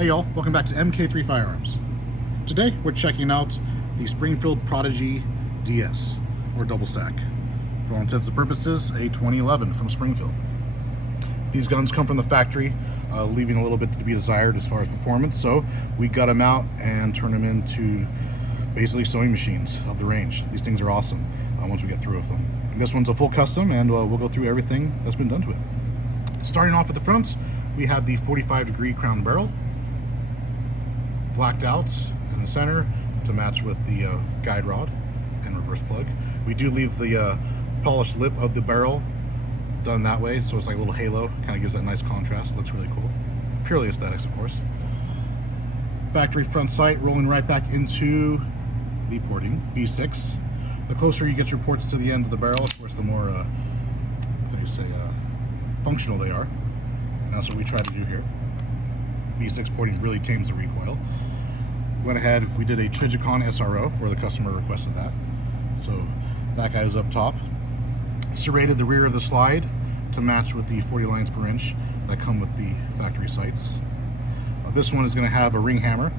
Hey y'all, welcome back to MK3 Firearms. Today we're checking out the Springfield Prodigy-DS, or double stack. For all intents and purposes, a 2011 from Springfield. These guns come from the factory, leaving a little bit to be desired as far as performance, so we gut them out and turn them into basically sewing machines of the range. These things are awesome once we get through with them. And this one's a full custom, and we'll go through everything that's been done to it. Starting off at the front, we have the 45-degree crown barrel, blacked out in the center to match with the guide rod and reverse plug. We do leave the polished lip of the barrel done that way, so it's like a little halo, kind of gives that nice contrast. It looks really cool. Purely aesthetics, of course. Factory front sight rolling right back into the porting V6. The closer you get your ports to the end of the barrel, of course, the more how do you say functional they are, and that's what we try to do here. V6 porting really tames the recoil. Went ahead, we did a Trigicon SRO where the customer requested that, so that guy's up top. Serrated the rear of the slide to match with the 40 lines per inch that come with the factory sights. This one is going to have a ring hammer.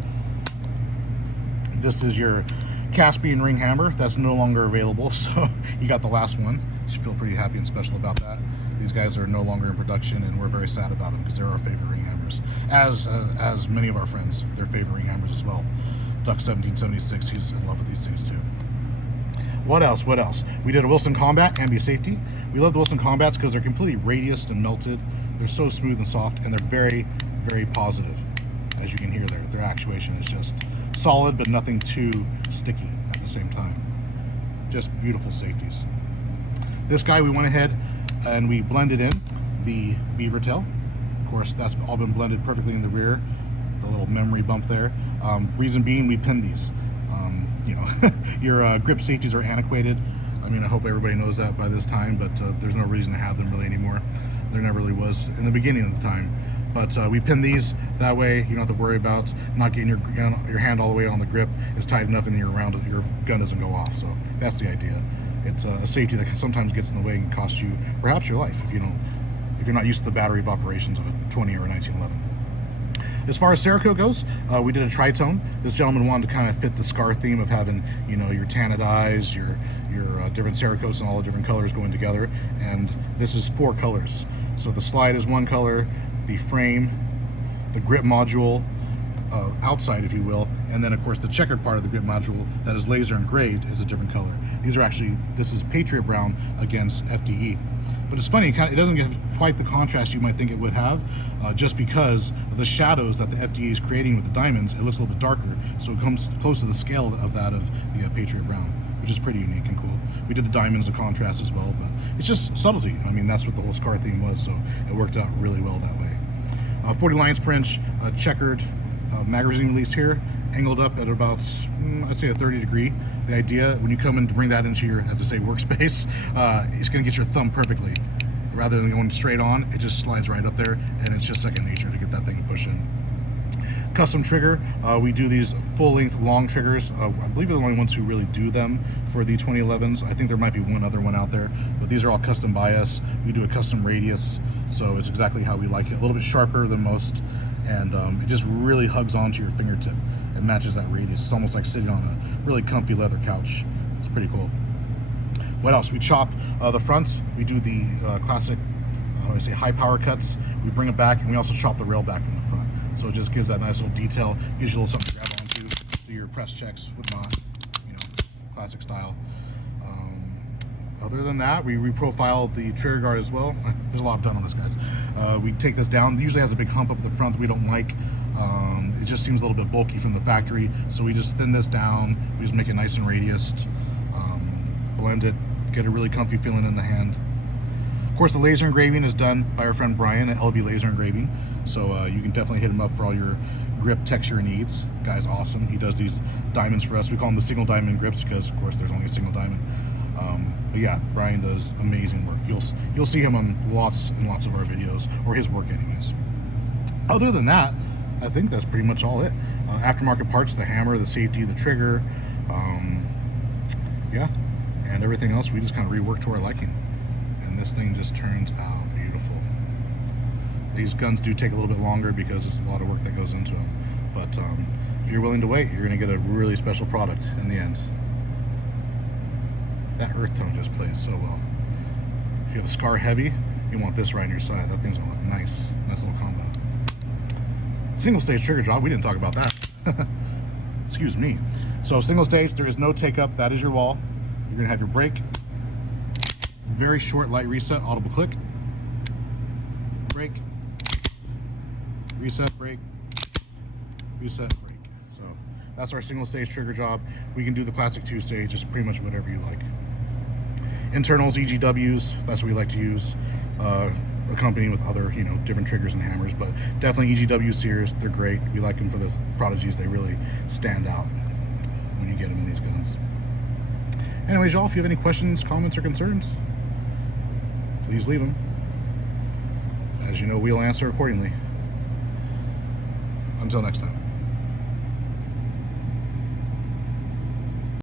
This is your Caspian ring hammer. That's no longer available, so you got the last one. You should feel pretty happy and special about that. These guys are no longer in production, and we're very sad about them because they're our favorite ring hammers. As many of our friends, their favorite ring hammers as well. Duck 1776, he's in love with these things too. What else? We did a Wilson Combat Ambi Safety. We love the Wilson Combats because they're completely radiused and melted. They're so smooth and soft, and they're very, very positive. As you can hear there, their actuation is just solid, but nothing too sticky at the same time. Just beautiful safeties. This guy, we went ahead and we blended in the beaver tail. Of course, that's all been blended perfectly in the rear. The little memory bump there. Reason being, we pinned these. You know, your grip safeties are antiquated. I mean, I hope everybody knows that by this time, but there's no reason to have them really anymore. There never really was in the beginning of the time. But we pin these, that way you don't have to worry about not getting your hand all the way on the grip. It's tight enough and your gun doesn't go off. So that's the idea. It's a safety that sometimes gets in the way and costs you perhaps your life if you're not used to the battery of operations of a 20 or a 1911. As far as Cerakote goes, we did a tritone. This gentleman wanted to kind of fit the SCAR theme of having, you know, your tanned eyes, your different Cerakotes and all the different colors going together. And this is 4 colors. So the slide is 1 color, the frame, the grip module, outside, if you will, and then of course the checkered part of the grip module that is laser engraved is a different color. These are actually, this is Patriot Brown against FDE. But it's funny, it doesn't give quite the contrast you might think it would have, just because of the shadows that the FDE is creating with the diamonds. It looks a little bit darker, so it comes close to the scale of that of the Patriot Brown, which is pretty unique and cool. We did the diamonds of contrast as well, but it's just subtlety. I mean, that's what the whole SCAR theme was, so it worked out really well that way. 40 lines per inch, checkered magazine release here, angled up at about, I'd say a 30 degree. The idea, when you come in to bring that into your, as I say, workspace, it's going to get your thumb perfectly. Rather than going straight on, it just slides right up there, and it's just second nature to get that thing to push in. Custom trigger, we do these full-length long triggers. I believe we're the only ones who really do them for the 2011s. I think there might be one other one out there, but these are all custom by us. We do a custom radius, so it's exactly how we like it. A little bit sharper than most, and it just really hugs onto your fingertip and matches that radius. It's almost like sitting on a really comfy leather couch. It's pretty cool. What else? We chop the front. We do the classic, how do I say, high power cuts. We bring it back, and we also chop the rail back from the front. So it just gives that nice little detail, gives you a little something to grab onto, do your press checks, whatnot, you know, classic style. Other than that, we reprofile the trigger guard as well. There's a lot done on this, guys. We take this down. It usually has a big hump up at the front that we don't like. It just seems a little bit bulky from the factory, so we just thin this down. We just make it nice and radiused, blend it, get a really comfy feeling in the hand. Of course, the laser engraving is done by our friend Brian at LV Laser Engraving, so you can definitely hit him up for all your grip texture needs. Guy's awesome. He does these diamonds for us. We call them the single diamond grips because, of course, there's only a single diamond. But yeah, Brian does amazing work. You'll see him on lots and lots of our videos, or his work anyways. Other than that, I think that's pretty much all it. Aftermarket parts, the hammer, the safety, the trigger, yeah, and everything else we just kind of rework to our liking. And this thing just turns out beautiful. these guns do take a little bit longer because it's a lot of work that goes into them. But if you're willing to wait, you're going to get a really special product in the end. That earth tone just plays so well. If you have a Scar Heavy, you want this right on your side. That thing's going to look nice. Nice little combo. Single stage trigger job. We didn't talk about that. Excuse me. So single stage, there is no take up. That is your wall. You're going to have your brake. Very short light reset, audible click. Brake. Reset, brake. Reset, brake. So that's our single stage trigger job. We can do the classic 2-stage, just pretty much whatever you like. Internals, EGWs, that's what we like to use, accompanying with other, you know, different triggers and hammers, but definitely EGW series, they're great. We like them for the Prodigies. They really stand out when you get them in these guns. Anyways, y'all, if you have any questions, comments, or concerns, please leave them. As you know, we'll answer accordingly. Until next time.